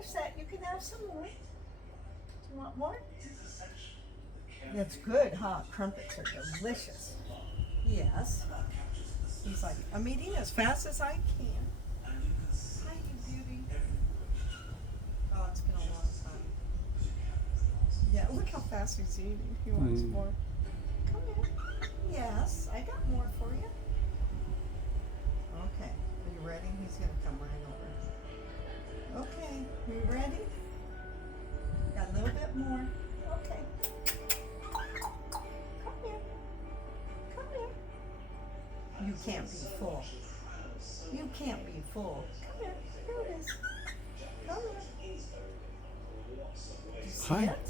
finish that, you can have some more. Do you want more? That's good, huh? Crumpets are delicious. Yes. He's like, I'm eating as fast as I can. Hi, you beauty. Oh, it's been a long time. Yeah, look how fast he's eating. He wants more. Come here. Yes, I got more for you. Okay, are you ready? He's gonna come right over. Okay, you ready? Got a little bit more. Okay. Come here. Come here. You can't be full. You can't be full. Come here. Here it is. Come here. Do you see Hi. it?